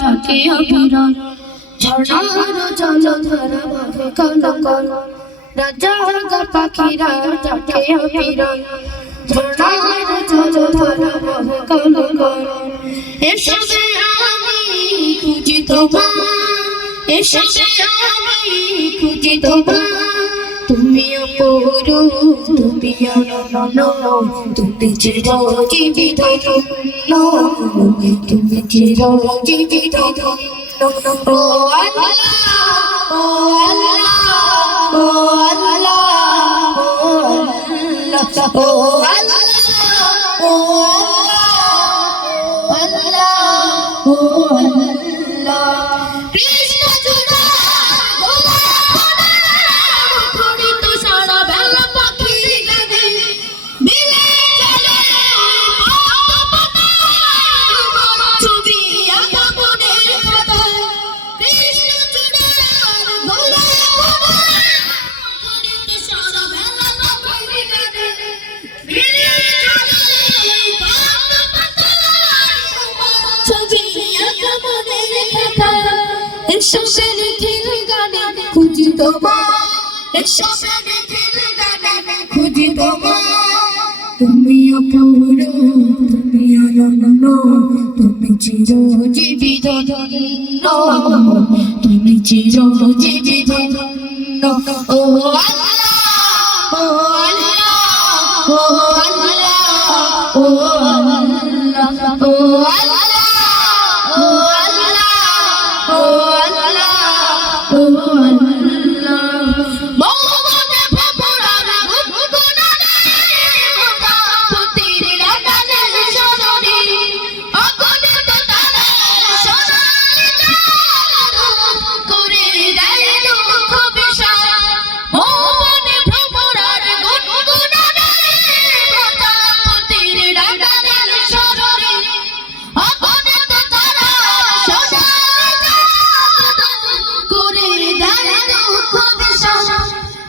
থাকে অবিরল। ঝর্ণার জলধারা বহে কলকল রাজা গা পাখিরা থাকে অবিরল। ঝর্ণার জলধারা বহে কলকল এসবে আমি খুঁজি তোমার। এসবে আমি খুঁজি তোমার। তুমি অপরু তুমি অনন্য, তুমি চির জীবিত ধন্য তুমি চির জীবিত ধন্য ও আল্লাহ ও আল্লাহ ও আল্লাহ ও আল্লাহ ও আল্লাহ ও আল্লাহ ও আল্লাহ। এসো সে নিখিল গানে, খুঁজি তোমার এসো সে নিখিল গানে, খুঁজি তোমার তুমিও পুরো তুমিও নন্ন তুমি চিরজীবী ধন্য। তুমি চিরজীবী ধন্য। ও আল্লাহ ও আল্লাহ, ও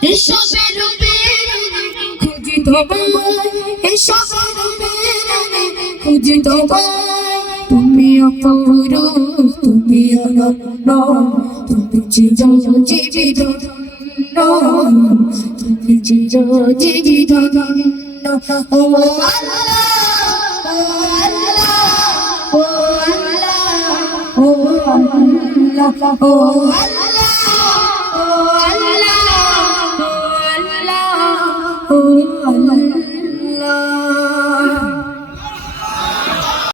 এসবের খুঁজি তোমায় এসবের খুঁজি তোমায় তুমি অপূর্ব তুমি অনন্য, তুমি চির জীবিত তুমি চির জীবিত ও আল্লাহ ও আল্লাহ ও আল্লাহ ও আল্লাহ ও আল্লাহ। Allah